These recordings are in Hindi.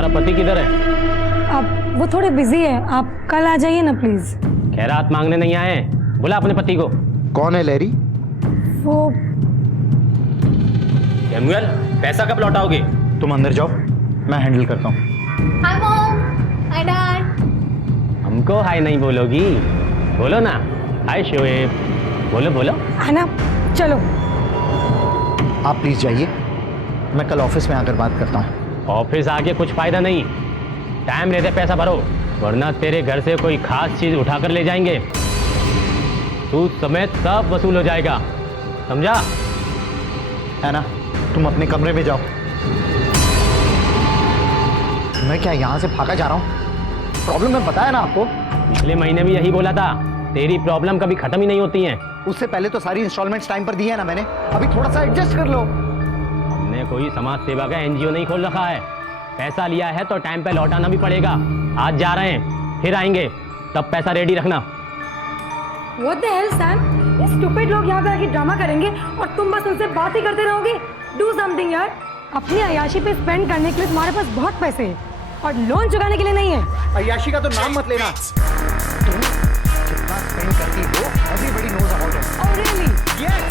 तुम्हारा पति किधर है? अब वो थोड़े बिजी है, आप कल आ जाइए ना प्लीज। खैरात मांगने नहीं आए हैं, बुला अपने पति को। कौन है लहरी? वो सैमुअल, पैसा कब लौटाओगे? तुम अंदर जाओ, मैं हैंडल करता हूँ। Hi mom, hi dad. हमको हाय नहीं बोलोगी? बोलो ना, हाय शोएब, बोलो बोलो। आना, चलो। आप प्लीज जाइए, मैं कल ऑफिस में आकर बात करता हूँ। ऑफिस आके कुछ फायदा नहीं, टाइम रहते पैसा भरो, वरना तेरे घर से कोई खास चीज उठाकर ले जाएंगे। सूद समेत सब वसूल हो जाएगा, समझा? है ना, तुम अपने कमरे में जाओ। मैं क्या यहाँ से भागा जा रहा हूँ? प्रॉब्लम मैं बताया ना आपको। पिछले महीने भी यही बोला था, तेरी प्रॉब्लम कभी खत्म ही नहीं होती हैं। उससे पहले तो सारी इंस्टॉलमेंट्स टाइम पर दी है ना मैंने, अभी थोड़ा सा एडजस्ट कर लो। हमने कोई समाज सेवा का एनजीओ नहीं खोल रखा है, पैसा लिया है तो टाइम पे लौटाना भी पड़ेगा। आज जा रहे हैं, फिर आएंगे, तब पैसा रेडी रखना। What the hell, Sam? ये stupid लोग यहाँ पे आके ड्रामा करेंगे और तुम बस उनसे बात ही करते रहोगे। Do something यार। अपनी अय्याशी पे स्पेंड करने के लिए तुम्हारे पास बहुत पैसे हैं और लोन चुकाने के लिए नहीं है। अय्याशी का तो नाम मत लेना। तुम कितना स्पेंड करती हो, everybody knows about it. Oh really? Yes.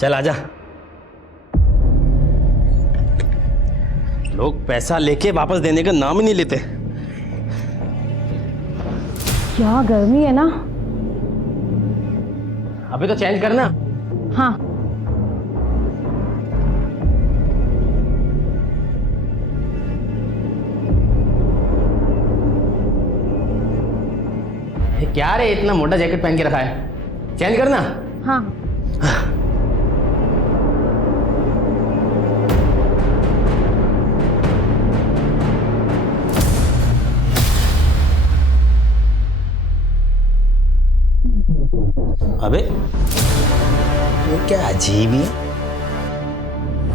चल आजा। लोग पैसा लेके वापस देने का नाम ही नहीं लेते। क्या गर्मी है ना। अभी तो चेंज करना। हाँ। क्या रे, इतना मोटा जैकेट पहन के रखा है, चेंज करना। हाँ। अबे ये क्या अजीब ही है।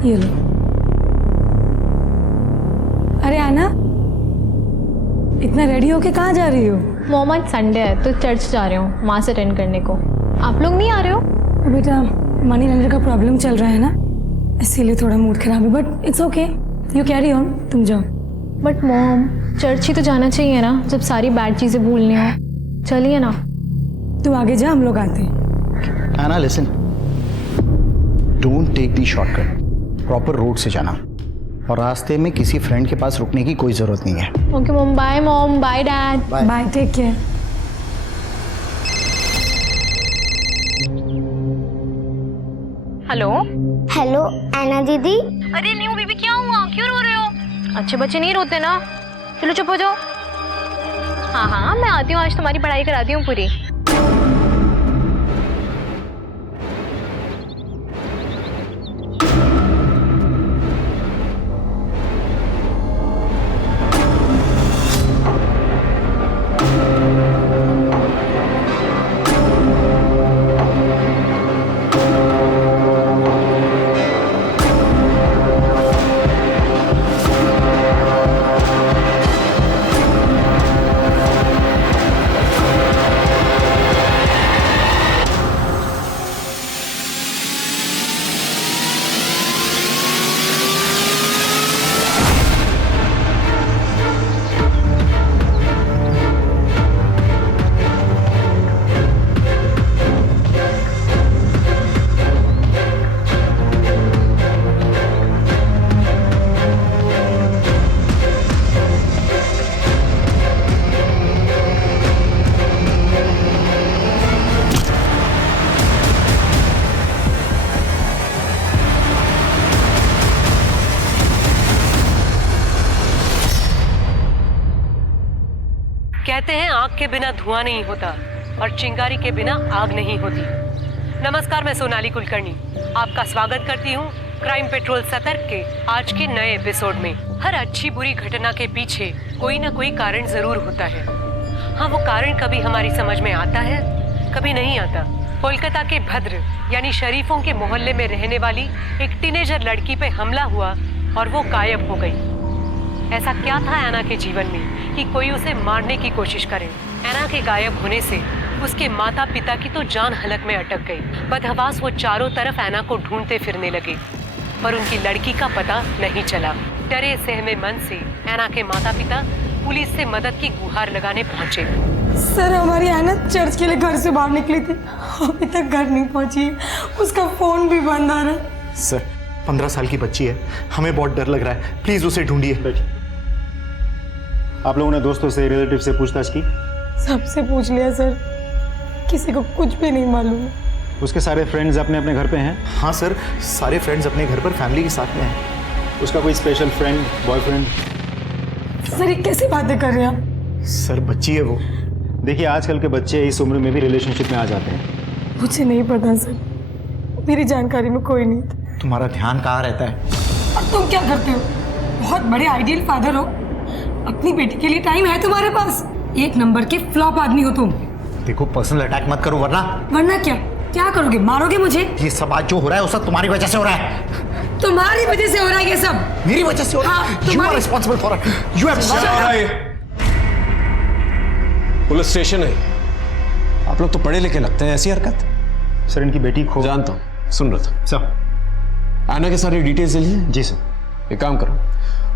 ये लो। अरे आना, इतना रेडी होके कहाँ जा रही हो? मॉम आज संडे है तो चर्च जा रहे हो मास अटेंड करने को। आप लोग नहीं आ रहे हो? बेटा मनी लेंडर का प्रॉब्लम चल रहा है ना, इसीलिए थोड़ा मूड खराब है, but it's okay, you carry on, तुम जाओ। बट मॉम चर्च ही तो जाना चाहिए ना, जब सारी बैड चीजें भूलनी हो। चलिए ना। तू आगे जा, हम लोग आते हैं। Anna, listen. Don't take the shortcut. Proper road से जाना और रास्ते में किसी फ्रेंड के पास रुकने की कोई जरूरत नहीं है। Okay mom, bye mom, bye dad. Bye, take care. Hello hello Anna दीदी। अरे न्यू बेबी, क्या हुआ, क्यों रो रहे हो? अच्छे बच्चे नहीं रोते ना, चलो चुप हो जाओ। हाँ हाँ मैं आती हूँ, आज तुम्हारी पढ़ाई कराती हूँ पूरी। कहते हैं आग के बिना धुआं नहीं होता और चिंगारी के बिना आग नहीं होती। नमस्कार, मैं सोनाली कुलकर्णी आपका स्वागत करती हूँ क्राइम पेट्रोल सतर्क के आज के नए एपिसोड में। हर अच्छी बुरी घटना के पीछे कोई ना कोई कारण जरूर होता है। हाँ, वो कारण कभी हमारी समझ में आता है, कभी नहीं आता। कोलकाता के भद्र यानी शरीफों के मोहल्ले में रहने वाली एक टीनेजर लड़की पे हमला हुआ और वो गायब हो गई। ऐसा क्या था ऐना के जीवन में कि कोई उसे मारने की कोशिश करे? ऐना के गायब होने से उसके माता पिता की तो जान हलक में अटक गई। बदहवास वो चारों तरफ ऐना को ढूंढते फिरने लगे, पर उनकी लड़की का पता नहीं चला। डरे सहमे मन से ऐना के माता पिता पुलिस से मदद की गुहार लगाने पहुंचे। सर, हमारी ऐना चर्च के लिए घर से बाहर निकली थी, अभी तक घर नहीं पहुंची है। उसका फोन भी बंद आ रहा है। सर, 15 साल की बच्ची है, हमें बहुत डर लग रहा है, प्लीज उसे ढूंढिए। आप लोगों ने दोस्तों से, रिलेटिव से पूछताछ की? सबसे पूछ लिया सर, किसी को कुछ भी नहीं मालूम। उसके सारे फ्रेंड्स अपने अपने घर पे हैं? हाँ सर, सारे फ्रेंड्स अपने घर पर फैमिली के साथ में हैं। उसका कोई स्पेशल फ्रेंड, बॉयफ्रेंड? सर, ये कैसी बातें कर रहे हैं आप? सर, बच्ची है वो। देखिए, आजकल के बच्चे इस उम्र में भी रिलेशनशिप में आ जाते हैं। मुझे नहीं पता सर, मेरी जानकारी में कोई नहीं था। तुम्हारा ध्यान कहाँ रहता है? और तुम क्या करते हो? बहुत बड़े आइडियल फादर हो, अपनी बेटी के लिए टाइम है तुम्हारे पास? एक नंबर के फ्लॉप आदमी हो तुम। देखो, पर्सनल अटैक मत करो, वरना वरना क्या क्या करोगे? मारोगे मुझे? ये सब आज जो हो रहा है वो सब तुम्हारी वजह से हो रहा है। तुम्हारी वजह से हो रहा है ये सब? मेरी वजह से हो रहा है? You are responsible for it. You have police station है, आप लोग तो पढ़े लिखे लगते हैं, ऐसी हरकत? सर, इनकी बेटी खो। जानता हूँ, सुन रहा था। सर, ऐना के सारी डिटेल्स ले लिए? जी सर। एक काम करो,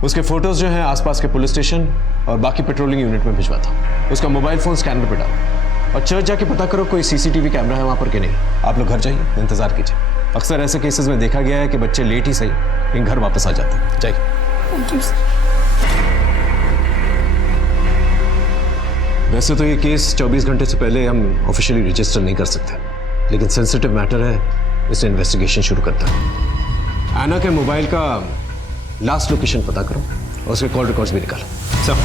उसके फोटोज जो हैं आसपास के पुलिस स्टेशन और बाकी पेट्रोलिंग यूनिट में भिजवाता हूँ। उसका मोबाइल फोन स्कैनर पे डालो और चर्च जाके पता करो कोई सीसीटीवी कैमरा है वहां पर कि नहीं। आप लोग घर जाइए, इंतजार कीजिए। अक्सर ऐसे केसेस में देखा गया है कि बच्चे लेट ही सही लेकिन घर वापस आ जाते हैं। जाइए। Thank you sir. वैसे तो ये केस 24 घंटे से पहले हम ऑफिशियली रजिस्टर नहीं कर सकते, लेकिन सेंसिटिव मैटर है, इसलिए इन्वेस्टिगेशन शुरू करता है। ऐना के मोबाइल का लास्ट लोकेशन पता करो और उसके कॉल रिकॉर्ड्स भी निकालो। सर,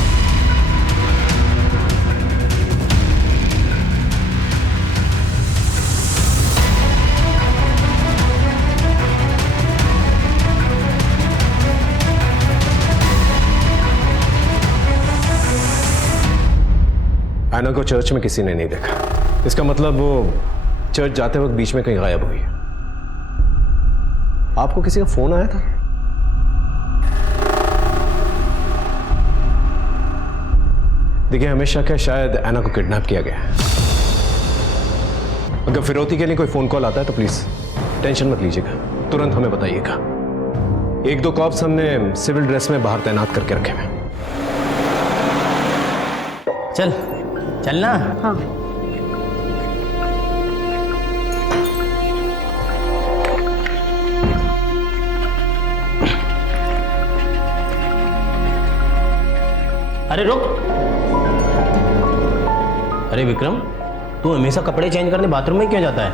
ऐना को चर्च में किसी ने नहीं देखा, इसका मतलब वो चर्च जाते वक्त बीच में कहीं गायब हुई है। आपको किसी का फोन आया था? देखिए, हमें शक है शायद ऐना को किडनैप किया गया है। अगर फिरौती के लिए कोई फोन कॉल आता है तो प्लीज टेंशन मत लीजिएगा, तुरंत हमें बताइएगा। 1-2 कॉप्स हमने सिविल ड्रेस में बाहर तैनात करके रखे हैं। चलना। हाँ। अरे रुक। अरे विक्रम, तू हमेशा कपड़े चेंज करने बाथरूम में क्यों जाता है?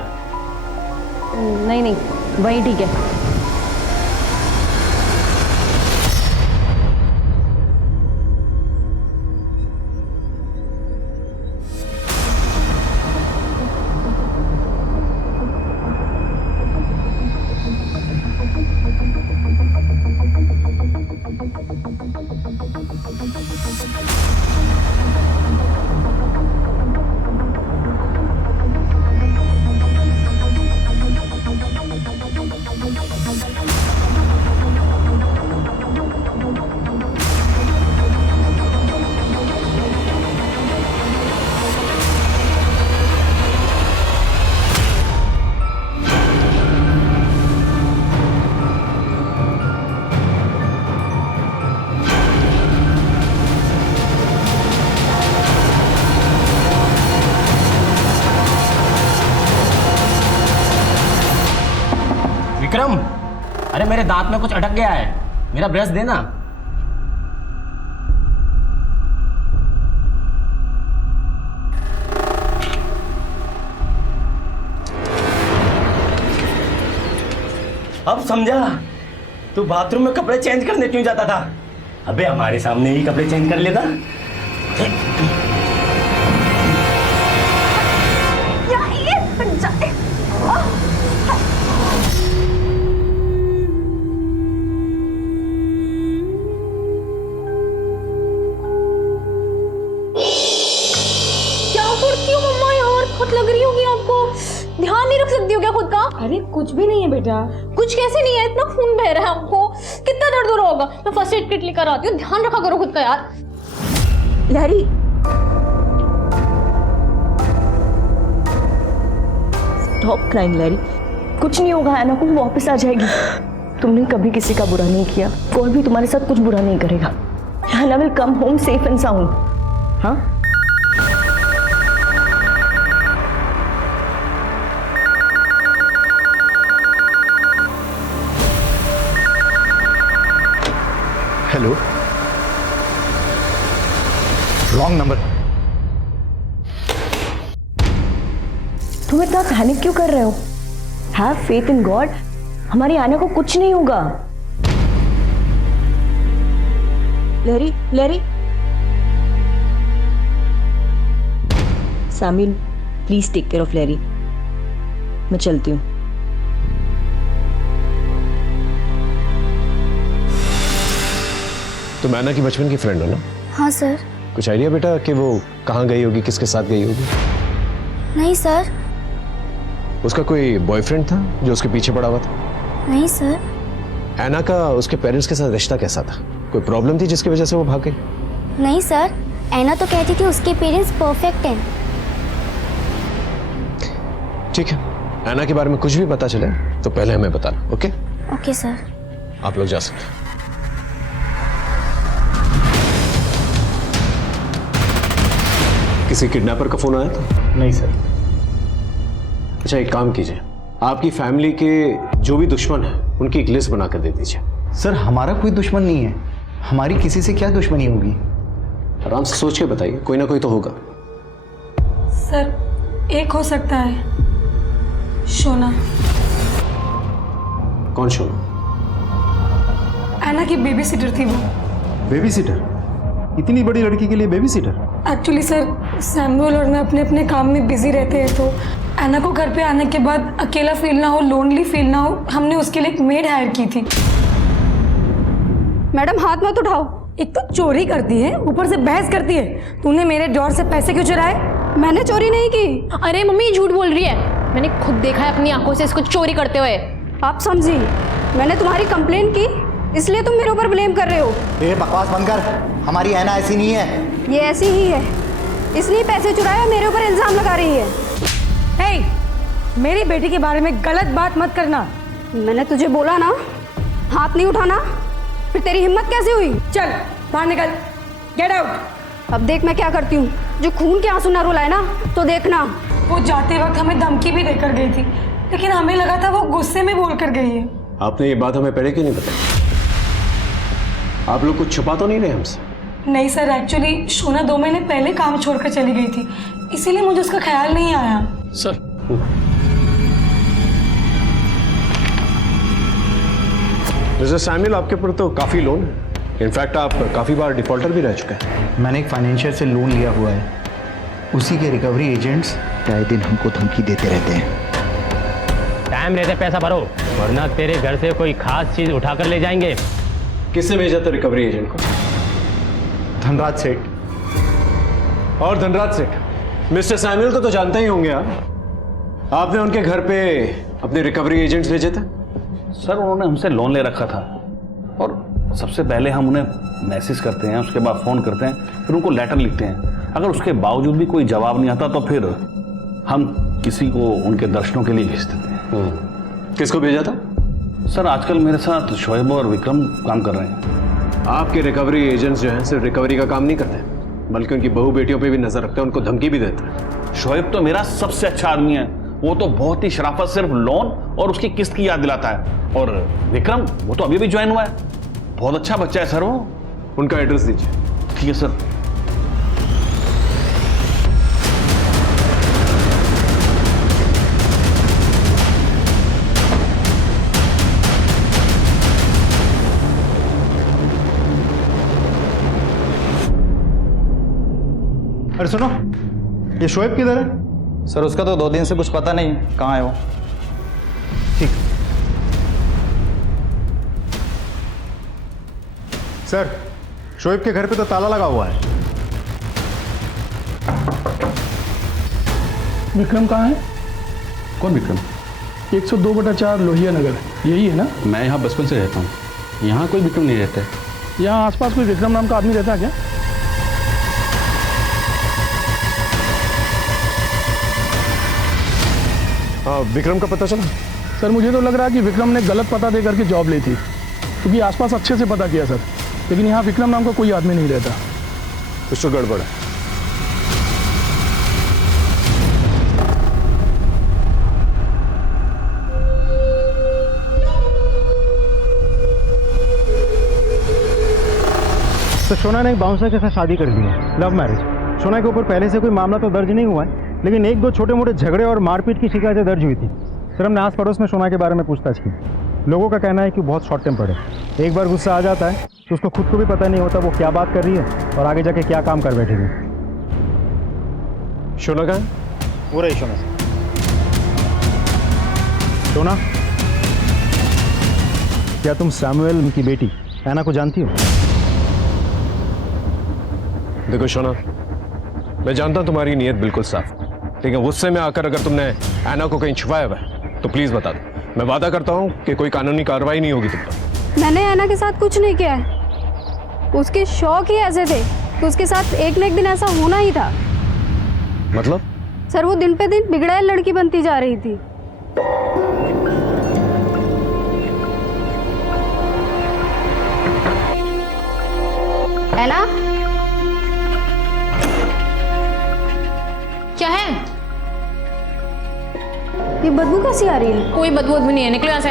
नहीं नहीं, वही ठीक है। विक्रम, अरे मेरे दांत में कुछ अटक गया है, मेरा ब्रश देना। अब समझा तू बाथरूम में कपड़े चेंज करने क्यों जाता था? अबे हमारे सामने ही कपड़े चेंज कर लेता। लग रही होगी आपको, ध्यान नहीं रख सकती हो क्या खुद का? अरे कुछ भी नहीं है बेटा। कुछ कैसे नहीं है, इतना खून बह रहा है आपको, कितना दर्द हो रहा होगा। मैं फर्स्ट एड किट लेकर आती हूँ, ध्यान रखा करो खुद का यार। लहरी, स्टॉप क्राइंग लैरी, कुछ नहीं होगा, ऐना को वापस आ जाएगी। तुमने कभी किसी का बुरा नहीं किया, कोई भी तुम्हारे साथ कुछ बुरा नहीं करेगा। Anna will come home safe and sound. हाँ, हेलो, रॉन्ग नंबर। तुम इतना पैनिक क्यों कर रहे हो? हैव फेथ इन गॉड, हमारी आना को कुछ नहीं होगा। लहरी, लहरी, सामिल प्लीज टेक केयर ऑफ लहरी। मैं चलती हूँ। तुम ऐना की बचपन की फ्रेंड हो ना? हाँ सर। कुछ आइडिया बेटा कि वो कहाँ गई होगी, किसके साथ गई होगी? नहीं सर। उसका कोई बॉयफ्रेंड था जो उसके पीछे पड़ा हुआ था? नहीं सर। ऐना का उसके पेरेंट्स के साथ रिश्ता कैसा था? कोई प्रॉब्लम थी जिसकी वजह से वो भाग गई? नहीं सर, ऐना तो कहती थी उसके पेरेंट्स परफेक्ट हैं। ठीक है, ऐना के बारे में कुछ भी पता चले तो पहले हमें बताना। ओके? Okay sir. आप लोग जा सकते। किसी किडनैपर का फोन आया था? नहीं सर। अच्छा, एक काम कीजिए, आपकी फैमिली के जो भी दुश्मन है उनकी एक लिस्ट बना कर दे दीजिए। सर, हमारा कोई दुश्मन नहीं है, हमारी किसी से क्या दुश्मनी होगी? आराम से सोच के बताइए, कोई ना कोई तो होगा। सर, एक हो सकता है, शोना। कौन शोना? ऐना की बेबी सीटर थी वो। Baby seater? इतनी बड़ी लड़की के लिए baby seater? Actually sir, Samuel और मैं अपने अपने काम में बिजी रहते हैं, तो ऐना को घर पे आने के बाद अकेला फील ना हो, लोनली फील ना हो, हमने उसके लिए एक मेड हायर की थी। मैडम हाथ मत उठाओ। एक तो चोरी करती है, ऊपर से बहस करती है। तूने मेरे ड्रॉर से पैसे क्यों चुराए? मैंने चोरी नहीं की। अरे मम्मी, झूठ बोल रही है, मैंने खुद देखा है अपनी आंखों से इसको चोरी करते हुए। आप समझी, मैंने तुम्हारी कंप्लेंट की इसलिए तुम मेरे ऊपर ब्लेम कर रहे हो। ए, बकवास बंद कर, हमारी ऐना ऐसी नहीं है। ये ऐसी ही है, इसलिए पैसे चुराए और मेरे ऊपर इल्जाम लगा रही है। हे, मेरी बेटी के बारे में गलत बात मत करना। मैंने तुझे बोला ना हाथ नहीं उठाना, फिर तेरी हिम्मत कैसे हुई? चल बाहर निकल, गेट आउट। अब देख मैं क्या करती हूँ, जो खून के आंसू ना रुलाए ना तो देखना। वो जाते वक्त हमें धमकी भी देकर गई थी, लेकिन हमें लगा था वो गुस्से में बोल कर गई है। आपने ये बात हमें पहले क्यों नहीं बताई? आप लोग कुछ छुपा तो नहीं रहे हमसे? नहीं सर, एक्चुअली शोना 2 महीने पहले काम छोड़कर चली गई थी, इसीलिए मुझे उसका ख्याल नहीं आया। सर, मिस्टर सैमुअल, आपके ऊपर तो काफी लोन है। इनफैक्ट आप काफी बार डिफॉल्टर भी रह चुके हैं। मैंने एक फाइनेंशियल से लोन लिया हुआ है, उसी के रिकवरी एजेंट्स आए दिन हमको धमकी देते रहते हैं। टाइम रहते पैसा भरो, वरना तेरे घर से कोई खास चीज उठाकर ले जाएंगे। किसने भेजा था रिकवरी एजेंट को? धनराज सेठ। और धनराज सेठ मिस्टर सैमुअल को तो जानते ही होंगे आप। आपने उनके घर पे अपने रिकवरी एजेंट्स भेजे थे? सर, उन्होंने हमसे लोन ले रखा था और सबसे पहले हम उन्हें मैसेज करते हैं, उसके बाद फ़ोन करते हैं, फिर उनको लेटर लिखते हैं। अगर उसके बावजूद भी कोई जवाब नहीं आता तो फिर हम किसी को उनके दर्शनों के लिए भेज देते हैं। किसको भेजा था? सर, आजकल मेरे साथ शोएब और विक्रम काम कर रहे हैं। आपके रिकवरी एजेंट्स जो हैं सिर्फ रिकवरी का काम नहीं करते, बल्कि उनकी बहू बेटियों पे भी नजर रखते हैं, उनको धमकी भी देते हैं। शोएब तो मेरा सबसे अच्छा आदमी है, वो तो बहुत ही शराफत सिर्फ लोन और उसकी किस्त की याद दिलाता है। और विक्रम, वो तो अभी भी ज्वाइन हुआ है, बहुत अच्छा बच्चा है सर वो। उनका एड्रेस दीजिए। ठीक है सर। अरे सुनो, ये शोएब किधर है? सर, उसका तो 2 दिन से कुछ पता नहीं कहाँ है वो। ठीक। सर, शोएब के घर पे तो ताला लगा हुआ है। विक्रम कहाँ है? कौन विक्रम? 102/4 लोहिया नगर, यही है ना? मैं यहाँ बचपन से रहता हूँ, यहाँ कोई विक्रम नहीं रहता है। यहाँ आसपास कोई विक्रम नाम का आदमी रहता है क्या? विक्रम का पता चला? सर मुझे तो लग रहा है कि विक्रम ने गलत पता दे करके जॉब ली थी, क्योंकि आसपास अच्छे से पता किया सर, लेकिन यहाँ विक्रम नाम का कोई आदमी नहीं रहता। कुछ तो गड़बड़ है। तो शोना ने एक बाउंसर के साथ शादी कर ली है, लव मैरिज। शोना के ऊपर पहले से कोई मामला तो दर्ज नहीं हुआ है, लेकिन एक दो छोटे मोटे झगड़े और मारपीट की शिकायतें दर्ज हुई थी। सर हमने आस पड़ोस में शोना के बारे में पूछताछ की। लोगों का कहना है कि बहुत शॉर्ट टेम्पर्ड है, एक बार गुस्सा आ जाता है तो उसको खुद को भी पता नहीं होता वो क्या बात कर रही है और आगे जाके क्या काम कर बैठेगी। शोना कहाँ है? वो रही शोना। शोना, क्या तुम सैमुअल की बेटी ऐना को जानती हो? देखो शोना, मैं जानता हूं तुम्हारी नीयत बिल्कुल साफ, लेकिन गुस्से में आकर अगर तुमने ऐना को कहीं छुपाया हुआ है तो प्लीज बता दो। मैं वादा करता हूं कि कोई कानूनी कार्रवाई नहीं होगी तुम पर। मैंने ऐना के साथ कुछ नहीं किया है, उसके शौक ही ऐसे थे कि उसके साथ एक न एक दिन ऐसा होना ही था। मतलब? सर वो दिन पे दिन बिगड़ैल लड़की बनती जा रही थी। ऐना, क्या है? ये बदबू कैसी आ रही है? कोई बदबू नहीं है, निकलो यहाँ से।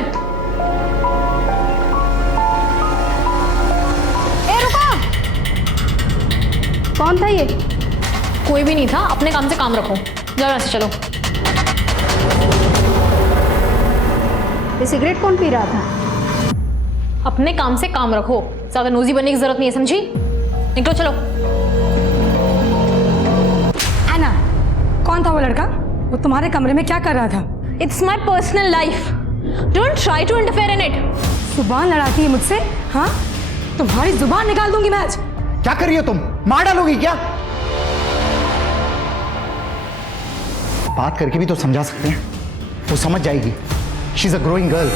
ए रुको! कौन था ये? कोई भी नहीं था, अपने काम से काम रखो। जाओ यहाँ से, चलो। ये सिगरेट कौन पी रहा था? अपने काम से काम रखो, ज्यादा नोजी बनने की जरूरत नहीं है, समझी? निकलो, चलो। ऐना, कौन था वो लड़का? वो तुम्हारे कमरे में क्या कर रहा था? It's my personal life, don't try to interfere in it. जुबान लड़ाती है मुझसे? हाँ, तुम्हारी जुबान निकाल दूंगी मैं आज। क्या कर रही हो तुम? मार डालोगी क्या? बात करके भी तो समझा सकते हैं, वो समझ जाएगी। She is a growing girl.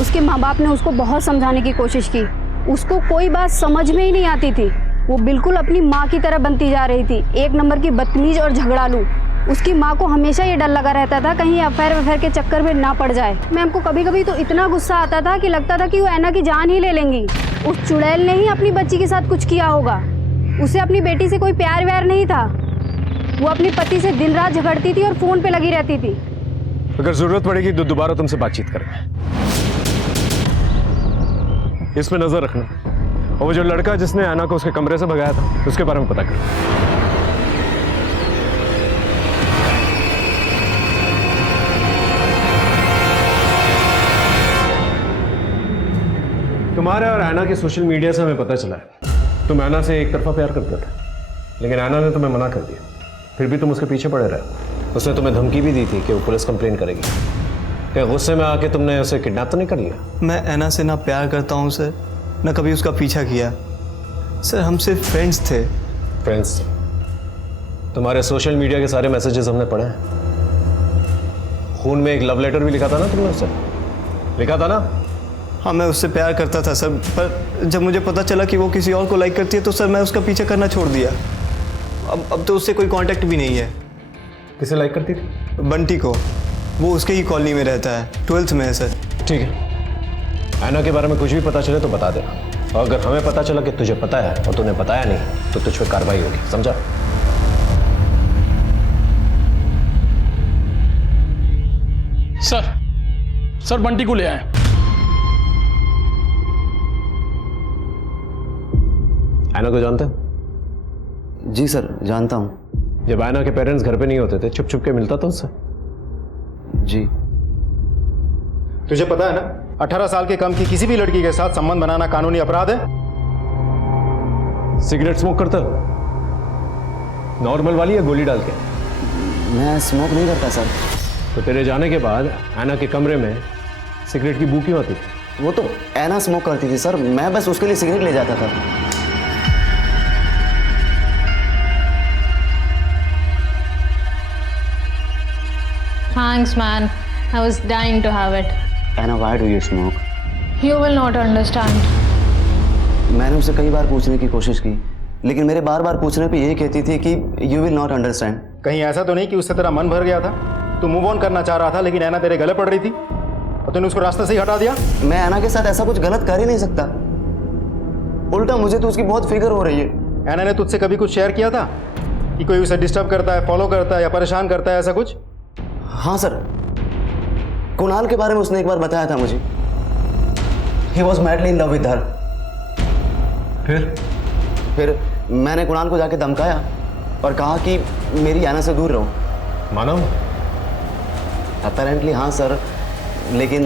उसके माँ बाप ने उसको बहुत समझाने की कोशिश की, उसको कोई बात समझ में ही नहीं आती थी। वो बिल्कुल अपनी माँ की तरह बनती जा रही थी, एक नंबर की बदतमीज और झगड़ालू। उसकी माँ को हमेशा ये डर लगा रहता था कहीं अफेयर वफेयर के चक्कर में ना पड़ जाए। मैम को कभी कभी तो इतना गुस्सा आता था कि लगता था कि वो ऐना की जान ही ले लेंगी। उस चुड़ैल ने ही अपनी बच्ची के साथ कुछ किया होगा। उसे अपनी बेटी से कोई प्यार व्यार नहीं था। वो अपने पति से दिन रात झगड़ती थी और फोन पे लगी रहती थी। अगर जरूरत पड़ेगी तो दोबारा तुमसे बातचीत करेंगे, इसमें नजर रखना। और वो जो लड़का जिसने ऐना को उसके कमरे से भगाया था, उसके बारे में पता करो। तुम्हारे और ऐना के सोशल मीडिया से हमें पता चला है तुम ऐना से एक तरफा प्यार करते थे, लेकिन ऐना ने तुम्हें मना कर दिया। फिर भी तुम उसके पीछे पड़े रहे। उसने तुम्हें धमकी भी दी थी कि वो पुलिस कंप्लेन करेगी। क्या गुस्से में आके तुमने उसे किडनैप तो नहीं कर लिया? मैं ऐना से ना प्यार करता हूँ सर, ना कभी उसका पीछा किया। सर हम सिर्फ फ्रेंड्स थे। फ्रेंड्स? तुम्हारे सोशल मीडिया के सारे मैसेजेस हमने पढ़े हैं। खून में एक लव लेटर भी लिखा था ना तुमने उससे? लिखा था ना? हाँ मैं उससे प्यार करता था सर, पर जब मुझे पता चला कि वो किसी और को लाइक करती है तो सर मैं उसका पीछा करना छोड़ दिया। अब तो उससे कोई कांटेक्ट भी नहीं है। किसे लाइक करती थी? बंटी को। वो उसके ही कॉलोनी में रहता है, 12th में है सर। ठीक है, ऐना के बारे में कुछ भी पता चले तो बता देना, और अगर हमें पता चला कि तुझे पता है और तूने बताया नहीं तो तुझ पे कार्रवाई होगी, समझा? सर बंटी को ले आए। ऐना को जानते हो? जी सर जानता हूँ। जब ऐना के पेरेंट्स घर पे नहीं होते थे, छुप छुप के मिलता था उससे? जी। तुझे पता है ना, 18 साल के कम की किसी भी लड़की के साथ संबंध बनाना कानूनी अपराध है। सिगरेट स्मोक करते हो? नॉर्मल वाली या गोली डाल के? मैं स्मोक नहीं करता सर। तो तेरे जाने के बाद ऐना के कमरे में सिगरेट की बू क्यों आती थी? वो तो ऐना स्मोक करती थी सर, मैं बस उसके लिए सिगरेट ले जाता था। Thanks, man. I was dying to have it. Anna, why do you smoke? You will not understand. मैंने उसे कई बार पूछने की कोशिश की, लेकिन मेरे बार बार पूछने पे यही कहती थी कि you will not understand. कहीं ऐसा तो नहीं कि उससे तेरा मन भर गया था? तू मूव ऑन करना चाह रहा था, लेकिन ऐना तेरे गले पड़ रही थी और तूने उसको रास्ते से ही हटा दिया। मैं ऐना के साथ ऐसा कुछ गलत कर ही नहीं सकता, उल्टा मुझे तो उसकी बहुत फिक्र हो रही है। ऐना ने तुझसे कभी कुछ शेयर किया था कि कोई उसे डिस्टर्ब करता है, फॉलो करता है या परेशान करता है, ऐसा कुछ? हाँ सर, कुणाल के बारे में उसने एक बार बताया था मुझे। He was madly in love with her. फिर मैंने कुणाल को जाके धमकाया और कहा कि मेरी ऐना से दूर रहो। मानो? अपेरेंटली हाँ सर, लेकिन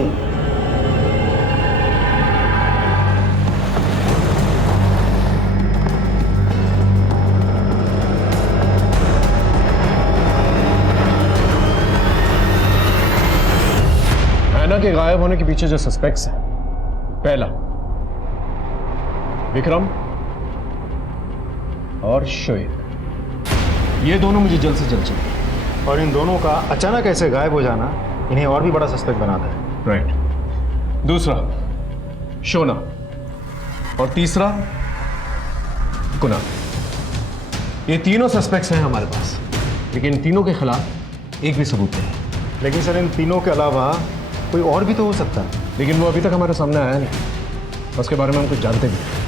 ऐना के गायब होने के पीछे जो सस्पेक्ट्स हैं, पहला विक्रम और शोएब, ये दोनों मुझे जल्द से जल्द चाहिए। और इन दोनों का अचानक ऐसे गायब हो जाना इन्हें और भी बड़ा सस्पेक्ट बनाता है। राइट। दूसरा शोना और तीसरा कुणाल। ये तीनों सस्पेक्ट्स हैं हमारे पास, लेकिन इन तीनों के खिलाफ एक भी सबूत नहीं है। लेकिन सर, इन तीनों के अलावा कोई और भी तो हो सकता है। लेकिन वो अभी तक हमारे सामने आया नहीं, उसके बारे में हम कुछ जानते भी नहीं।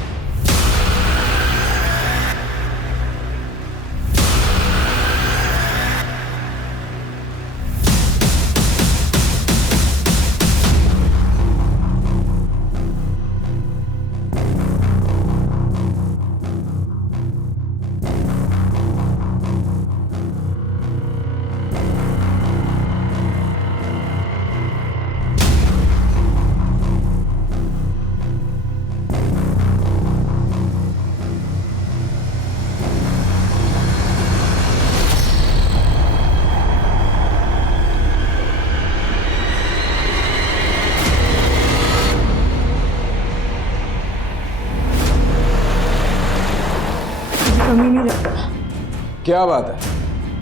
क्या बात है,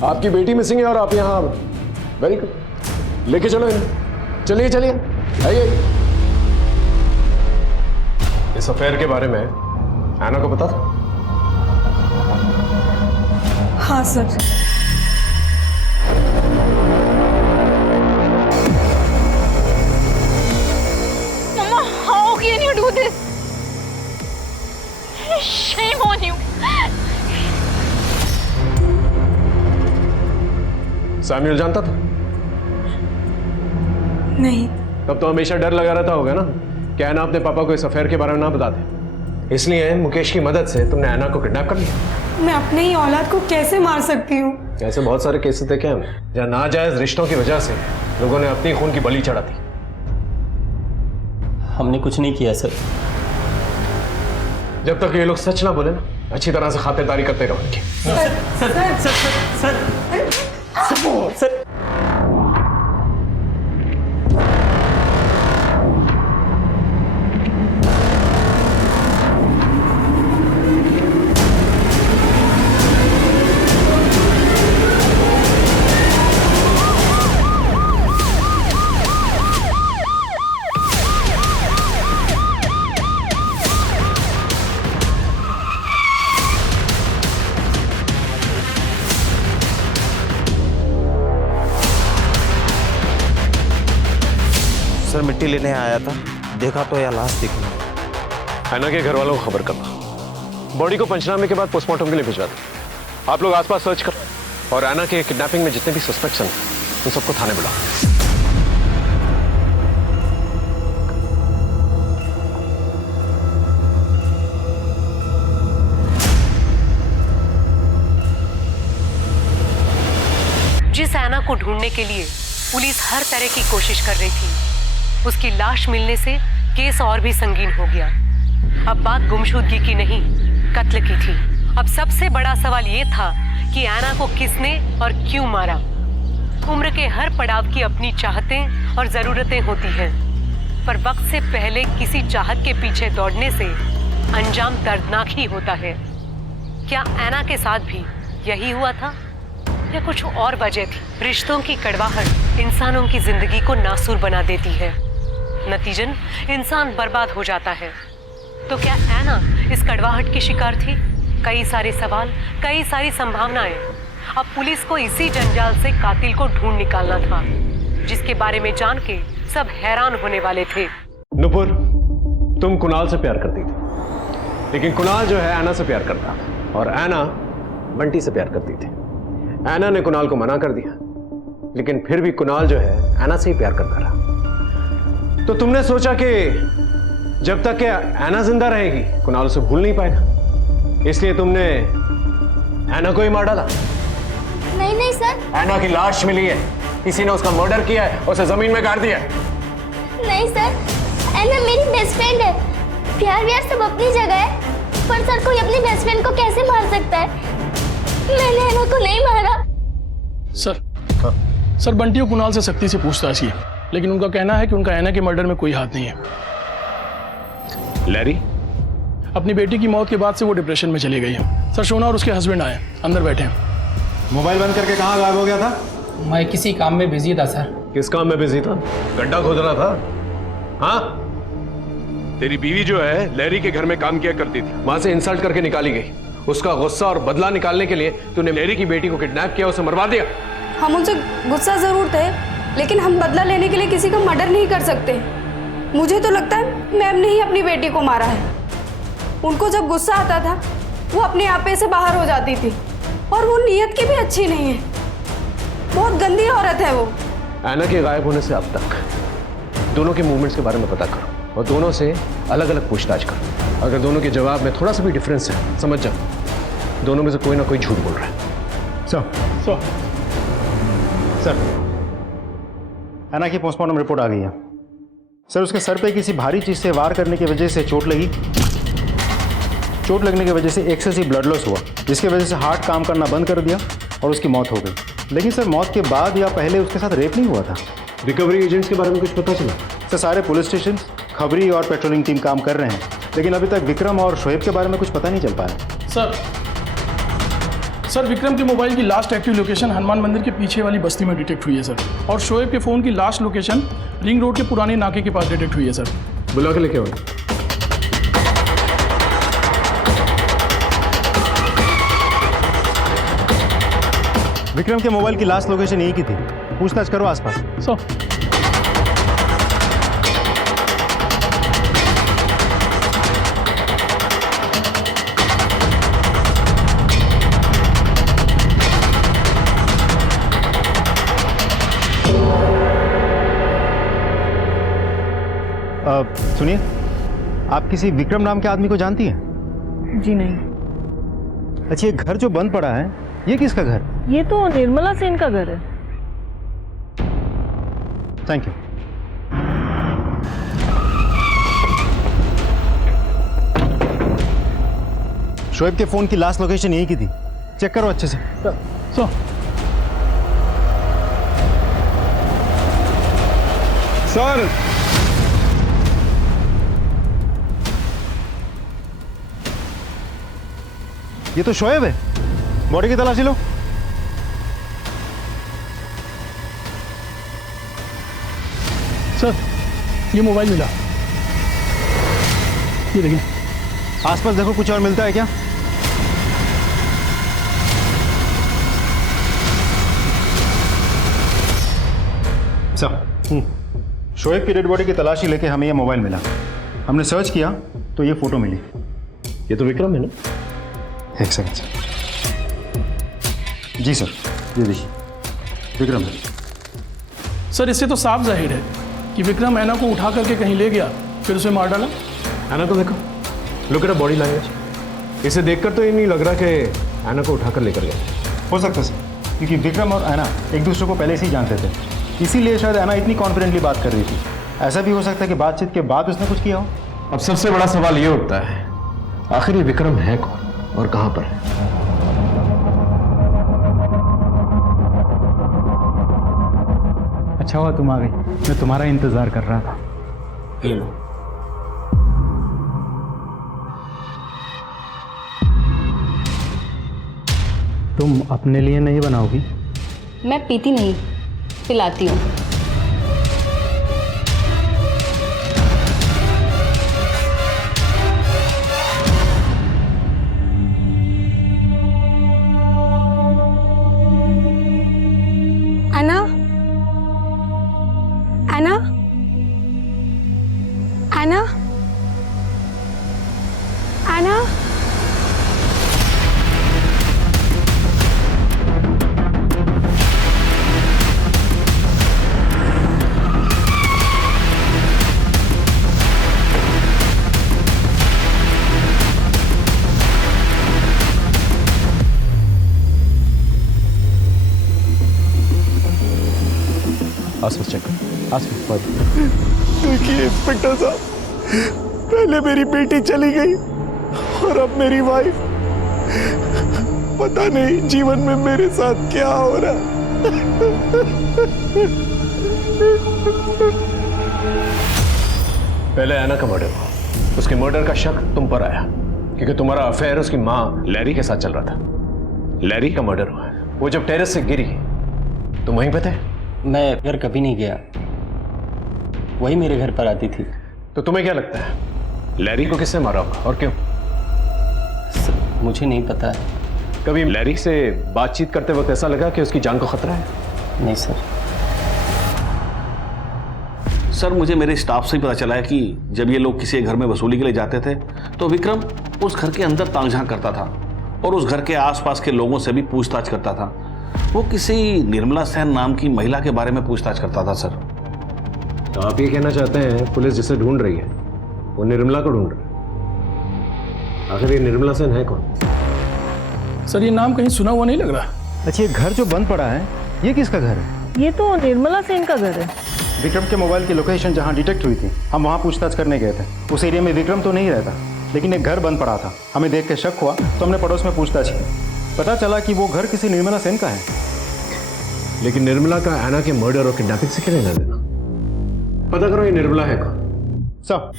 आपकी बेटी मिसिंग है और आप यहाँ? वेरी गुड, लेके चलो इन्हें। चलिए चलिए, आइए। इस अफेयर के बारे में ऐना को पता था? हाँ sir. Mama, how can you do this? Shame on you. Samuel जानता था? नहीं। तब तो हमेशा डर लगा रहता होगा ना कि ऐना अपने पापा को इस अफेयर के बारे में ना बता दे। इसलिए मुकेश की मदद से तुमने ऐना को किडनैप कर लिया। मैं अपने ही औलाद को कैसे मार सकती हूँ? ऐसे बहुत सारे केसेस देखे हैं जहाँ नाजायज रिश्तों की वजह से लोगों ने अपनी खून की बलि चढ़ा दी। हमने कुछ नहीं किया सर। जब तक ये लोग सच ना बोले ना, अच्छी तरह से खातिरदारी करते रहो इनकी। सर सर मिट्टी लेने आया था, देखा तो यह लाश दिख रही। ऐना के घर वालों को खबर करना, बॉडी को पंचनामे के बाद पोस्टमार्टम के लिए भिजवा दो। आप लोग आसपास सर्च करो और ऐना के किडनैपिंग में जितने भी सस्पेक्ट्स हैं उन सबको थाने बुलाओ। जिस ऐना को ढूंढने के लिए पुलिस हर तरह की कोशिश कर रही थी, उसकी लाश मिलने से केस और भी संगीन हो गया। अब बात गुमशुदगी की नहीं, कत्ल की थी। अब सबसे बड़ा सवाल ये था कि ऐना को किसने और क्यों मारा। उम्र के हर पड़ाव की अपनी चाहतें और जरूरतें होती हैं, पर वक्त से पहले किसी चाहत के पीछे दौड़ने से अंजाम दर्दनाक ही होता है। क्या ऐना के साथ भी यही हुआ था या कुछ और वजह थी? रिश्तों की कड़वाहट इंसानों की जिंदगी को नासूर बना देती है, नतीजन इंसान बर्बाद हो जाता है। तो क्या ऐना इस कड़वाहट की शिकार थी? कई सारे सवाल, कई सारी संभावनाएं। अब पुलिस को इसी जंजाल से कातिल को ढूंढ निकालना था, जिसके बारे में जान के सब हैरान होने वाले थे। नुपुर, तुम कुणाल से प्यार करती थी, लेकिन कुणाल जो है ऐना से प्यार करता था, और ऐना बंटी से प्यार करती थी। ऐना ने कुणाल को मना कर दिया, लेकिन फिर भी कुणाल जो है ऐना से ही प्यार करता रहा। तो तुमने सोचा कि जब तक कि ऐना जिंदा रहेगी कुणाल उसे भूल नहीं पाएगा, इसलिए तुमने ऐना को ही मार डाला। नहीं नहीं सर। ऐना की लाश मिली है, किसी ने उसका मर्डर किया है, उसे जमीन में गाड़ दिया है। नहीं सर, ऐना मेरी बेस्ट फ्रेंड है। प्यार व्यार सब अपनी जगह है, पर सर कोई अपनी बेस्ट फ्रेंड को कैसे मार सकता है? मैंने ऐना को नहीं मारा। सर बंटी और कुणाल से सख्ती से पूछताछ की, लेकिन उनका कहना है कि उनका ऐना के मर्डर में कोई हाथ नहीं है। लैरी? अपनी बेटी की मौत के बाद से वो डिप्रेशन में चली गई है। सर शोना और उसके हस्बैंड आए, अंदर बैठे हैं। मोबाइल बंद करके कहाँ गायब हो गया था? मैं किसी काम में बिजी था सर। किस काम में बिजी था? गड्ढा खोद रहा था? हाँ? तेरी बीवी जो है लैरी के घर में काम किया करती थी, वहां से इंसल्ट करके निकाली गई। उसका गुस्सा और बदला निकालने के लिए तूने लैरी की बेटी को किडनैप किया, उसे मरवा दिया। हम उनसे गुस्सा जरूर थे, लेकिन हम बदला लेने के लिए किसी का मर्डर नहीं कर सकते। मुझे तो लगता है मैम ने ही अपनी बेटी को मारा है। उनको जब गुस्सा आता था वो अपने आपे से बाहर हो जाती थी, और वो नीयत की भी अच्छी नहीं है। बहुत गंदी औरत है वो। ऐना के गायब होने से अब तक दोनों के मूवमेंट्स के बारे में पता करो और दोनों से अलग अलग पूछताछ करो। अगर दोनों के जवाब में थोड़ा सा भी डिफरेंस है, समझ जाओ दोनों में से कोई ना कोई झूठ बोल रहा है। सर, ऐना की पोस्टमार्टम रिपोर्ट आ गई है। सर, उसके सर पे किसी भारी चीज से वार करने की वजह से चोट लगी। चोट लगने की वजह से एक्सेसिव ब्लड लॉस हुआ, जिसकी वजह से हार्ट काम करना बंद कर दिया और उसकी मौत हो गई। लेकिन सर, मौत के बाद या पहले उसके साथ रेप नहीं हुआ था। रिकवरी एजेंट्स के बारे में कुछ पता चला? सर, सारे पुलिस स्टेशन, खबरी और पेट्रोलिंग टीम काम कर रहे हैं, लेकिन अभी तक विक्रम और शोएब के बारे में कुछ पता नहीं चल पाया। सर विक्रम के मोबाइल की लास्ट एक्टिव लोकेशन हनुमान मंदिर के पीछे वाली बस्ती में डिटेक्ट हुई है सर, और शोएब के फ़ोन की लास्ट लोकेशन रिंग रोड के पुराने नाके के पास डिटेक्ट हुई है सर। बुला के लेके आओ। विक्रम के मोबाइल की लास्ट लोकेशन यही की थी, पूछताछ करो आसपास। सुनिए, आप किसी विक्रम नाम के आदमी को जानती हैं? जी नहीं। अच्छा, ये घर जो बंद पड़ा है, ये किसका घर? ये तो निर्मला सेन का घर है। Thank you. शोएब के फोन की लास्ट लोकेशन यही की थी, चेक करो अच्छे से। सर ये तो शोएब है, बॉडी की तलाशी लो। सर ये मोबाइल मिला, ये देखिए। आसपास देखो, कुछ और मिलता है क्या? सर, शोएब की डेड बॉडी की तलाशी लेके हमें ये मोबाइल मिला। हमने सर्च किया तो ये फोटो मिली। ये तो विक्रम है ना? एक सेकंड सर। जी सर, ये देखिए विक्रम है। सर इससे तो साफ जाहिर है कि विक्रम ऐना को उठा करके कहीं ले गया, फिर उसे मार डाला। ऐना को देखो, लुक एट बॉडी लैंग्वेज। इसे देखकर तो ये नहीं लग रहा कि ऐना को उठाकर लेकर गया। हो सकता है सर, क्योंकि विक्रम और ऐना एक दूसरे को पहले से ही जानते थे, इसीलिए शायद ऐना इतनी कॉन्फिडेंटली बात कर रही थी। ऐसा भी हो सकता है कि बातचीत के बाद उसने कुछ किया हो। अब सबसे बड़ा सवाल ये उठता है, आखिर ये विक्रम है कौन और कहां पर है? अच्छा हुआ तुम आ गई, मैं तुम्हारा इंतजार कर रहा था। ये लो। तुम अपने लिए नहीं बनाओगी? मैं पीती नहीं, पिलाती हूँ। एना, एना, आसपास चेक कर, आसपास। देखिए इंस्पेक्टर साहब, पहले मेरी बेटी चली गई और अब मेरी वाइफ। पता नहीं जीवन में मेरे साथ क्या हो रहा है। पहले ऐना का मर्डर हुआ, उसके मर्डर का शक तुम पर आया क्योंकि तुम्हारा अफेयर उसकी माँ लैरी के साथ चल रहा था। लैरी का मर्डर हुआ, वो जब टेरेस से गिरी तुम वहीं पे थे? मैं घर कभी नहीं गया, वही मेरे घर पर आती थी। तो तुम्हें क्या लगता है लैरी को किसने मारा होगा और क्यों? मुझे नहीं पता। कभी लैरी से बातचीत करते वक्त ऐसा लगा कि उसकी जान को खतरा है? नहीं सर। सर मुझे मेरे स्टाफ से ही पता चला है कि जब ये लोग किसी घर में वसूली के लिए जाते थे तो विक्रम उस घर के अंदर ताक झांक करता था और उस घर के आसपास के लोगों से भी पूछताछ करता था। वो किसी निर्मला सेन नाम की महिला के बारे में पूछताछ करता था सर। तो आप ये कहना चाहते हैं पुलिस जिसे ढूंढ रही है वो निर्मला को ढूंढ रही है? आखिर ये निर्मला सेन है कौन? सर ये नाम कहीं सुना हुआ नहीं लग रहा। अच्छा, ये घर जो बंद पड़ा है ये किसका घर है? ये तो निर्मला सेन का घर है। विक्रम के मोबाइल की लोकेशन जहाँ डिटेक्ट हुई थी, हम वहाँ पूछताछ करने गए थे। उस एरिया में विक्रम तो नहीं रहता, लेकिन एक घर बंद पड़ा था। हमें देख के शक हुआ तो हमने पड़ोस में पूछताछ की। पता चला कि वो घर किसी निर्मला सेन का है। लेकिन निर्मला का ऐना के मर्डर और किडनैपिंग से क्या लेना देना? पता करो ये निर्मला है कौन। सब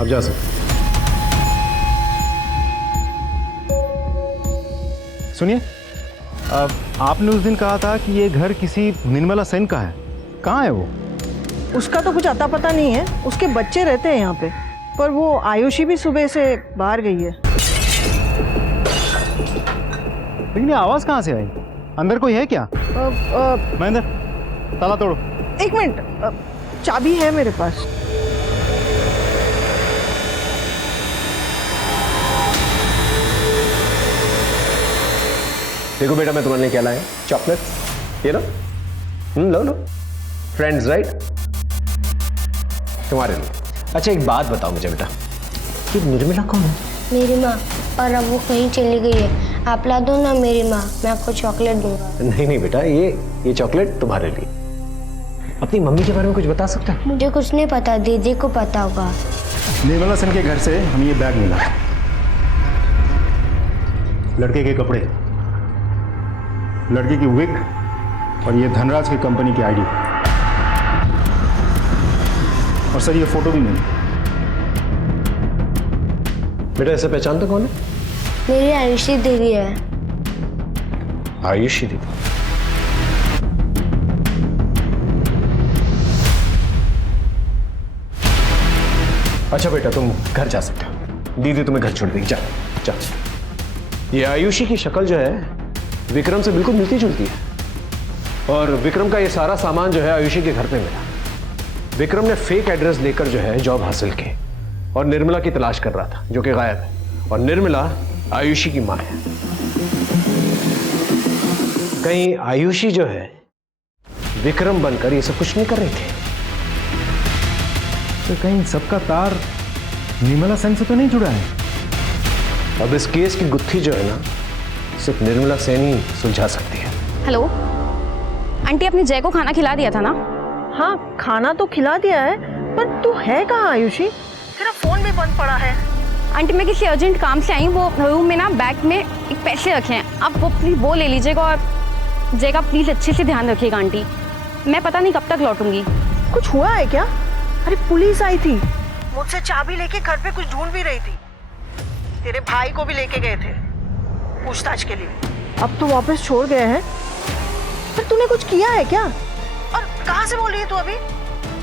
अब जा सकते। सुनिए, आपने उस दिन कहा था कि ये घर किसी निर्मला सेन का है। कहाँ है वो? उसका तो कुछ अता पता नहीं है। उसके बच्चे रहते हैं यहाँ पे, पर वो आयुषी भी सुबह से बाहर गई है। लेकिन ये आवाज कहाँ से आई? अंदर कोई है क्या? महेंद्र, ताला तोड़ो। एक मिनट, चाबी है मेरे पास। देखो बेटा, मैं तुम्हारे लिए क्या लाया? चॉकलेट। ये लो, लो लो। Friends right? तुम्हारे लिए। अच्छा एक बात बताओ मुझे बेटा, कि निर्मला कौन है? मेरी माँ, और अब वो कहीं चली गई है। आप ला दो ना मेरी माँ, मैं आपको चॉकलेट दूंगा। नहीं नहीं बेटा, ये चॉकलेट तुम्हारे लिए। अपनी मम्मी के बारे में कुछ बता सकता है? मुझे कुछ नहीं पता, दीदी को पता होगा। निर्मला सेन के घर से हमें ये बैग मिला, लड़के के कपड़े, लड़के की विग और ये धनराज की कंपनी की आईडी। और सर ये फोटो भी मिली। बेटा इसे पहचानते कौन है? मेरी आयुषी दीदी है। आयुषी दीदी? अच्छा बेटा तुम घर जा सकते हो, दीदी तुम्हें घर छोड़ देगी। जा जा। ये आयुषी की शक्ल जो है विक्रम से बिल्कुल मिलती जुलती है और विक्रम का ये सारा सामान जो है आयुषी के घर पे मिला। विक्रम ने फेक एड्रेस लेकर जो है जॉब हासिल की और निर्मला की तलाश कर रहा था जो कि गायब है, और निर्मला आयुषी की मां है। कहीं आयुषी जो है विक्रम बनकर ये सब कुछ नहीं कर रही थी? तो कहीं सबका तार निर्मला सेन से तो नहीं जुड़ा है? अब इस केस की गुत्थी जो है ना सिर्फ निर्मला सेन ही सुलझा सकती है। हेलो आंटी, आपने जय को खाना खिला दिया था ना? हाँ खाना तो खिला दिया है, पर तू है कहाँ आयुषी? तेरा फोन भी बंद पड़ा है। आंटी मैं किसी अर्जेंट काम से आई हूँ, वो रूम में ना बैग में एक पैसे रखे हैं, आप वो प्लीज़ वो ले लीजिएगा और जय का प्लीज़ अच्छे से ध्यान रखिएगा आंटी। मैं पता नहीं कब तक लौटूंगी। कुछ हुआ है क्या? अरे पुलिस आई थी, मुझसे चाबी लेके घर पे कुछ ढूंढ भी रही थी। तेरे भाई को भी लेके गए थे पूछताछ के लिए। अब तो वापस छोड़ गए हैं, पर तूने कुछ किया है क्या? और कहाँ से बोल रही है तू अभी?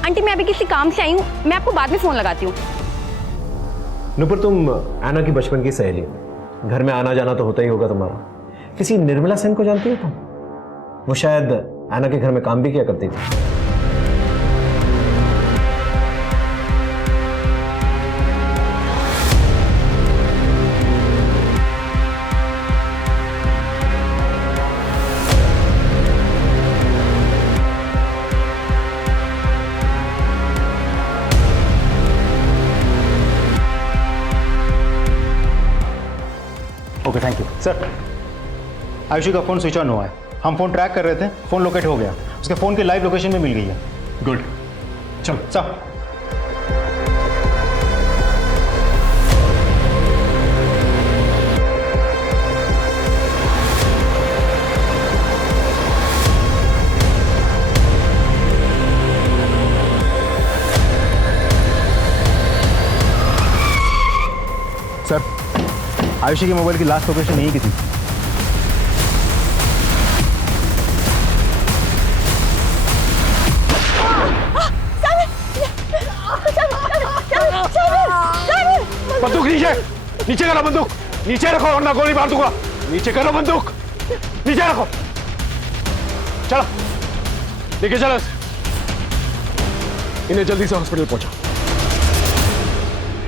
आंटी मैं अभी किसी काम से आई हूँ, मैं आपको बाद में फोन लगाती हूँ। नुपुर तुम ऐना की बचपन की सहेली हो, घर में आना जाना तो होता ही होगा तुम्हारा। किसी निर्मला सेन को जानती हो तुम? वो शायद ऐना के घर में काम भी किया करती थी। Okay thank you sir. Ayushi का फ़ोन स्विच ऑन हुआ है, हम फ़ोन ट्रैक कर रहे थे, फ़ोन लोकेट हो गया, उसके फ़ोन की लाइव लोकेशन भी मिल गई है। गुड, चलो सर। सर, आयुषी के मोबाइल की लास्ट लोकेशन यही की थी। बंदूक नीचे, नीचे करो बंदूक, नीचे रखो वरना गोली मार दूंगा। नीचे करो बंदूक, नीचे रखो। चलो लेके चलो इन्हें, जल्दी से हॉस्पिटल पहुंचाओ।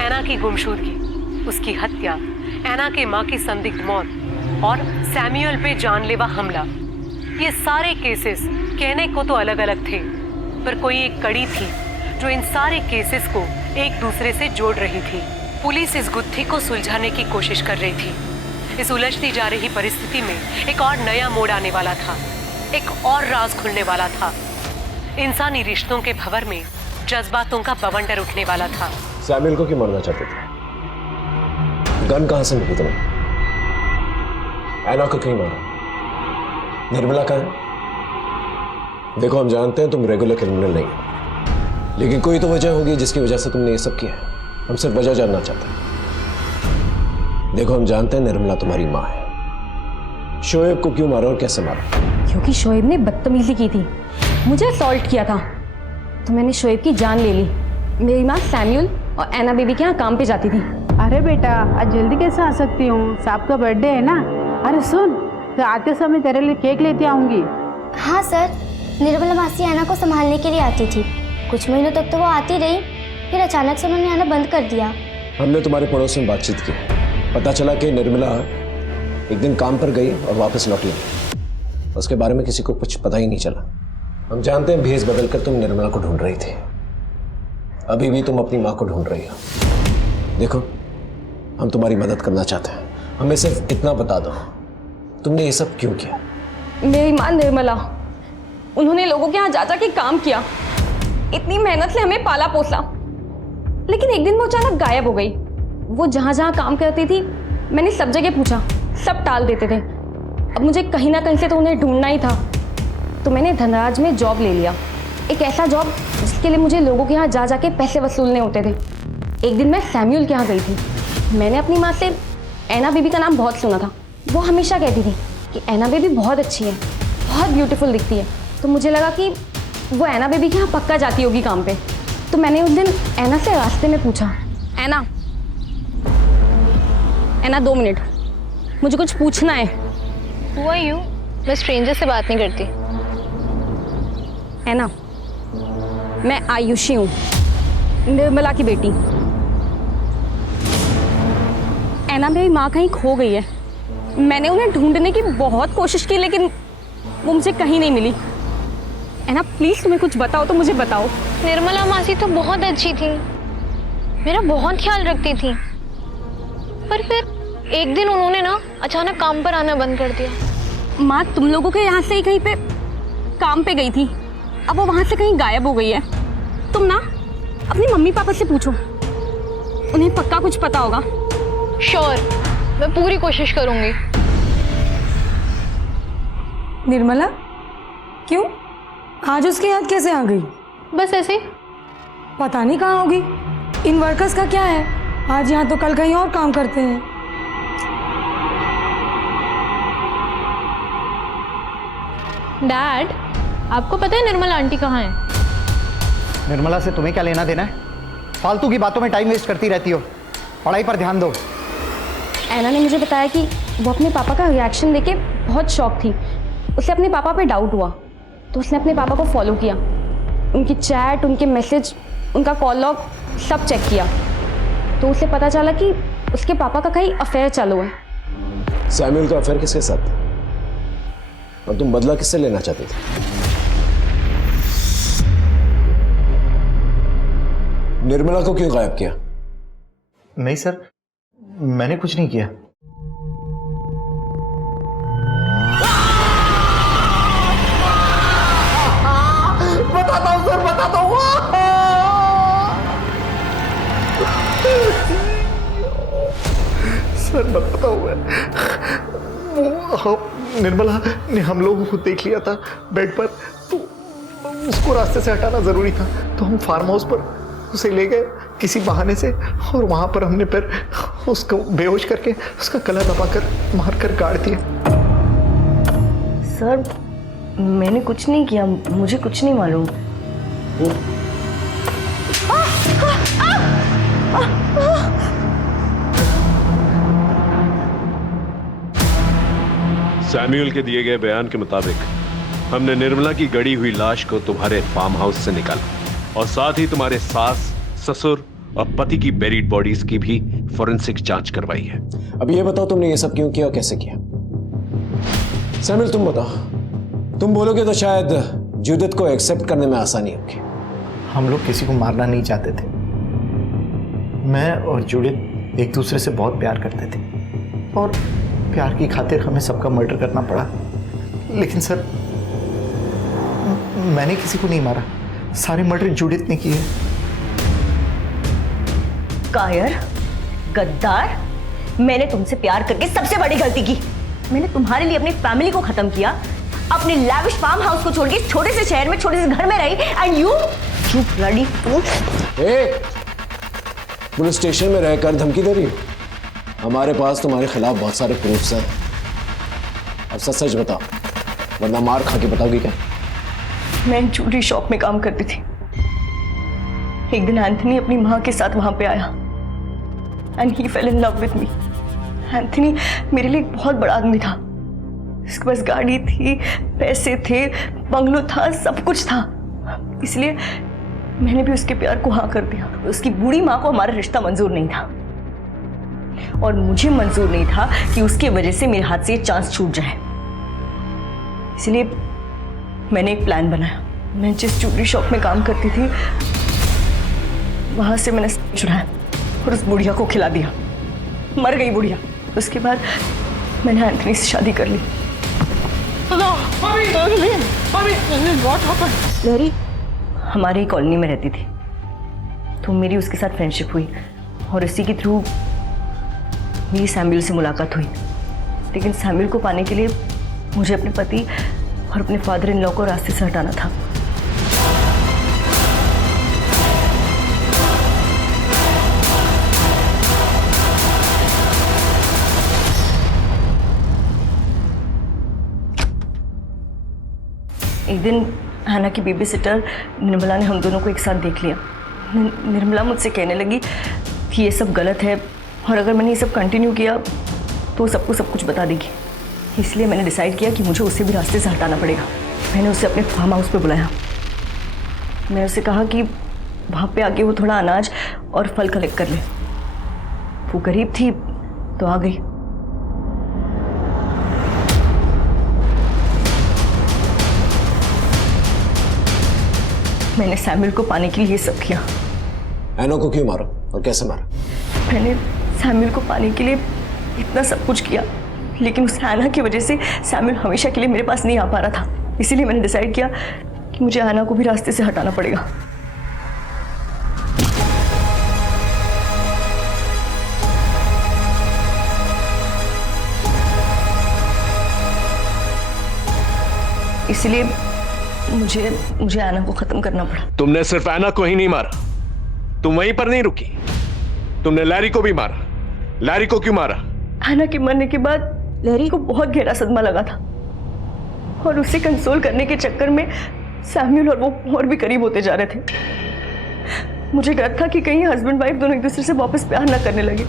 ऐना की गुमशुदगी, उसकी हत्या, ऐना के मां की संदिग्ध मौत और सैमुअल पे जानलेवा हमला, ये सारे केसेस कहने को तो अलग अलग थे, पर कोई एक कड़ी थी जो इन सारे केसेस को एक दूसरे से जोड़ रही थी। पुलिस इस गुत्थी को सुलझाने की कोशिश कर रही थी। इस उलझती जा रही परिस्थिति में एक और नया मोड़ आने वाला था, एक और राज खुलने वाला था। इंसानी रिश्तों के भंवर में जज्बातों का बवंडर उठने वाला था। सैमुअल को क्यों मारना चाहते थे? गन कहां से मिली तुम्हें? ऐना को क्यों मारा? निर्मला कहां है? देखो हम जानते हैं तुम रेगुलर क्रिमिनल नहीं हो, लेकिन कोई तो वजह होगी जिसकी वजह से तुमने ये सब किया है। हम सिर्फ वजह जानना चाहते हैं। देखो हम जानते हैं निर्मला तुम्हारी माँ है। शोएब को क्यों मारा और कैसे मारा? क्योंकि शोएब ने बदतमीजी की थी, मुझे असॉल्ट किया था, तो मैंने शोएब की जान ले ली। मेरी माँ सैमुअल और ऐना बेबी के यहाँ काम पे जाती थी। अरे बेटा आज जल्दी कैसे आ सकती हूँ, साहब का बर्थडे है ना। अरे सुन, तो आते समय तेरे लिए केक लेते आऊंगी। हाँ सर, निर्मला मासी ऐना को संभालने के लिए आती थी। कुछ महीनों तक तो वो आती रही, फिर अचानक से उन्होंने आना बंद कर दिया। हमने तुम्हारे पड़ोस में बातचीत की, पता चला कि निर्मला एक दिन काम पर गई और वापस लौटी नहीं। उसके बारे में किसी को कुछ पता ही नहीं चला। हम जानते हैं भेष बदलकर तुम निर्मला को ढूंढ रही थी, अभी भी तुम अपनी माँ को ढूंढ रही हो। देखो हम तुम्हारी मदद करना चाहते हैं, हमें सिर्फ इतना बता दो तुमने ये सब क्यों किया। मेरी माँ निर्मला, उन्होंने लोगों के यहाँ जा के काम किया, इतनी मेहनत से हमें पाला पोसा, लेकिन एक दिन वो अचानक गायब हो गई। वो जहाँ जहाँ काम करती थी मैंने सब जगह पूछा, सब टाल देते थे। अब मुझे कहीं ना कहीं से तो उन्हें ढूंढना ही था, तो मैंने धनराज में जॉब ले लिया, एक ऐसा जॉब जिसके लिए मुझे लोगों के यहाँ जा जाके पैसे वसूलने होते थे। एक दिन मैं सैमुअल के यहाँ गई थी। मैंने अपनी माँ से ऐना बेबी का नाम बहुत सुना था, वो हमेशा कहती थी कि ऐना बेबी बहुत अच्छी है, बहुत ब्यूटीफुल दिखती है। तो मुझे लगा कि वो ऐना बेबी के यहाँ पक्का जाती होगी काम पे। तो मैंने उस दिन ऐना से रास्ते में पूछा, ऐना 2 मिनट, मुझे कुछ पूछना है। Who are you? मैं स्ट्रेंजर से बात नहीं करती। ऐना, मैं आयुषी हूँ, निर्मला की बेटी। ऐना मेरी माँ कहीं खो गई है। मैंने उन्हें ढूंढने की बहुत कोशिश की, लेकिन वो मुझे कहीं नहीं मिली। ऐना प्लीज तुम्हें कुछ बताओ तो मुझे बताओ। निर्मला मासी तो बहुत अच्छी थी, मेरा बहुत ख्याल रखती थी, पर फिर एक दिन उन्होंने ना अचानक काम पर आना बंद कर दिया। माँ तुम लोगों के यहाँ से ही कहीं पे काम पे गई थी, अब वो वहाँ से कहीं गायब हो गई है। तुम ना अपनी मम्मी पापा से पूछो, उन्हें पक्का कुछ पता होगा। श्योर, मैं पूरी कोशिश करूंगी। निर्मला क्यों, आज उसकी याद कैसे आ गई? बस ऐसे, पता नहीं कहाँ होगी। इन वर्कर्स का क्या है, आज यहाँ तो कल कहीं और काम करते हैं। डैड, आपको पता है निर्मला आंटी कहाँ है? निर्मला से तुम्हें क्या लेना देना है? फालतू की बातों में टाइम वेस्ट करती रहती हो, पढ़ाई पर ध्यान दो। ऐना ने मुझे बताया कि वो अपने पापा का रिएक्शन देके बहुत शॉक थी। उसे अपने पापा पे डाउट हुआ, तो उसने अपने पापा को फॉलो किया, उनकी चैट, उनके मैसेज, उनका कॉल लॉग सब चेक किया। तो उसे पता चला कि उसके पापा का कहीं अफेयर चालू है। सैमुअल का अफेयर किसके साथ? और तुम बदला किससे लेना चाहते थे? निर्मला को क्यों गायब किया? नहीं सर, मैंने कुछ नहीं किया। सर मत बताओ। वो निर्मला ने हम लोगों को देख लिया था बेड पर, तो उसको रास्ते से हटाना ज़रूरी था, तो हम फार्म हाउस पर उसे ले गए किसी बहाने से, और वहाँ पर हमने फिर उसको बेहोश करके उसका गला दबाकर मारकर गाड़ दिया। सर मैंने कुछ नहीं किया, मुझे कुछ नहीं मालूम। सैमुअल के दिए गए बयान के मुताबिक हमने निर्मला की गड़ी हुई लाश को तुम्हारे फार्म हाउस से निकाला और साथ ही तुम्हारे सास, ससुर और पति की बेरीड बॉडीज की भी फोरेंसिक जांच करवाई है। अब ये बताओ तुमने ये सब क्यों किया और कैसे किया? सैमुअल तुम बताओ। तुम बोलोगे तो शायद जूडिथ को एक्सेप्ट करने में आसानी होगी। हम लोग किसी को मारना नहीं चाहते थे। मैं और जूडिथ एक दूसरे से बहुत प्यार करते थे और प्यार की खातिर हमें सबका मर्डर करना पड़ा। लेकिन सर मैंने किसी को नहीं मारा, सारे मर्डर जूडिथ ने किए। कायर, गद्दार, मैंने तुमसे प्यार करके सबसे बड़ी गलती की। मैंने तुम्हारे लिए अपनी फैमिली को खत्म किया, अपने लैविश फार्म हाउस को छोड़ के छोटे से शहर में छोटे से घर में रही, and you bloody fool. Police station में रहकर धमकी दे रही हो? हमारे पास तुम्हारे खिलाफ बहुत सारे प्रूफ्स हैं। अब सच सच बताओ, वरना मार खा के बताओगी क्या? मैं ज्वेलरी शॉप में काम करती थी। एक दिन एंथनी अपनी माँ के साथ वहां पे आया and he fail in love with me. Anthony मेरे लिए एक बहुत बड़ा आदमी था। उसके पास गाड़ी थी, पैसे थे, बंगलो था, सब कुछ था। इसलिए मैंने भी उसके प्यार को हाँ कर दिया। उसकी बूढ़ी माँ को हमारा रिश्ता मंजूर नहीं था और मुझे मंजूर नहीं था कि उसकी वजह से मेरे हाथ से ये चांस छूट जाए। इसलिए मैंने एक प्लान बनाया। मैं जिस ज्वेलरी शॉप में काम करती थी वहां से मैंने चुराया और उस बुढ़िया को खिला दिया। मर गई बुढ़िया। उसके बाद मैंने एंथनी से शादी कर ली। लहरी हमारी कॉलोनी में रहती थी, तो मेरी उसके साथ फ्रेंडशिप हुई और इसी के थ्रू मेरी सैमुअल से मुलाकात हुई। लेकिन सैमुअल को पाने के लिए मुझे अपने पति और अपने फादर इन लॉ को रास्ते से हटाना था। एक दिन हैना की बेबी सिटर निर्मला ने हम दोनों को एक साथ देख लिया। निर्मला मुझसे कहने लगी कि ये सब गलत है और अगर मैंने ये सब कंटिन्यू किया तो सबको सब कुछ बता देगी। इसलिए मैंने डिसाइड किया कि मुझे उसे भी रास्ते से हटाना पड़ेगा। मैंने उसे अपने फार्म हाउस पे बुलाया। मैंने उसे कहा कि वहाँ पे आके वो थोड़ा अनाज और फल कलेक्ट कर ले। वो गरीब थी तो आ गई। मैंने सैमुअल को पाने के लिए ये सब किया। एनो को क्यों मारा और कैसे मारा? मैंने सैमुअल को पाने के लिए इतना सब कुछ किया, लेकिन उस आना की वजह से सैमुअल हमेशा के लिए मेरे पास नहीं आ पा रहा था। इसीलिए मैंने डिसाइड किया कि मुझे आना को भी रास्ते से हटाना पड़ेगा। इसलिए मुझे आना को खत्म करना पड़ा। तुमने सिर्फ आना को ही नहीं मारा, तुम वहीं पर नहीं रुकी, तुमने लैरी को भी मारा। लैरी को क्यों मारा? आना के मरने के बाद लैरी को बहुत गहरा सदमा लगा था और उसे कंसोल करने के चक्कर में सैमुअल और वो और भी करीब होते जा रहे थे। मुझे डर था कि कहीं हस्बैंड वाइफ दोनों एक दूसरे से वापस प्यार ना करने लगे।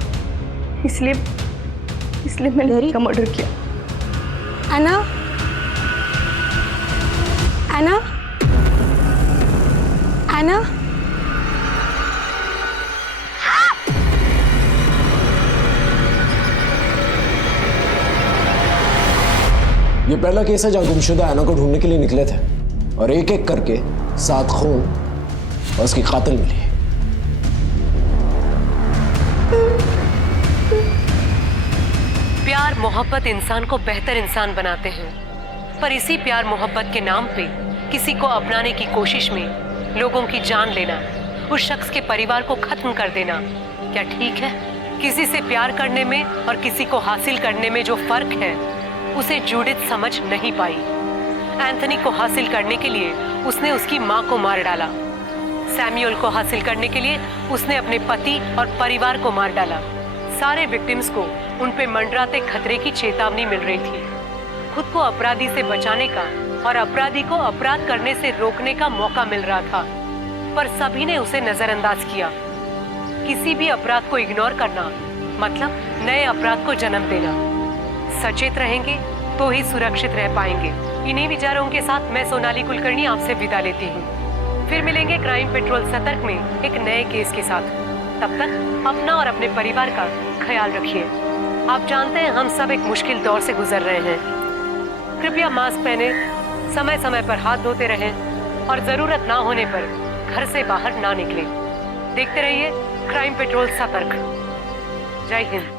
इसलिए मैंने लैरी का मर्डर किया। आना, आना, आना, ये पहला केस है जहां गुमशुदा आना को ढूंढने के लिए निकले थे और एक एक करके 7 खून और उसकी कातिल मिली। प्यार मोहब्बत इंसान को बेहतर इंसान बनाते हैं, पर इसी प्यार मोहब्बत के नाम पे किसी को अपनाने की कोशिश में लोगों की जान लेना, उस शख्स के परिवार को खत्म कर देना, क्या ठीक है? किसी से प्यार करने में और किसी को हासिल करने में जो फर्क है उसे जूडिथ समझ नहीं पाई। एंथनी को हासिल करने के लिए उसने उसकी माँ को मार डाला। सैमुअल को हासिल करने के लिए उसने अपने पति और परिवार को मार डाला। सारे विक्टिम्स को उन पे मंडराते खतरे की चेतावनी मिल रही थी। खुद को अपराधी से बचाने का और अपराधी को अपराध करने से रोकने का मौका मिल रहा था, पर सभी ने उसे नजरअंदाज किया। किसी भी अपराध को इग्नोर करना मतलब नए अपराध को जन्म देना। सचेत रहेंगे तो ही सुरक्षित रह पाएंगे। इन्हीं विचारों के साथ मैं सोनाली कुलकर्णी आपसे विदा लेती हूँ। फिर मिलेंगे क्राइम पेट्रोल सतर्क में एक नए केस के साथ। तब तक अपना और अपने परिवार का ख्याल रखिए। आप जानते हैं हम सब एक मुश्किल दौर से गुजर रहे हैं। कृपया मास्क पहने, समय समय पर हाथ धोते रहें और जरूरत ना होने पर घर से बाहर ना निकलें। देखते रहिए क्राइम पेट्रोल सतर्क। जय हिंद।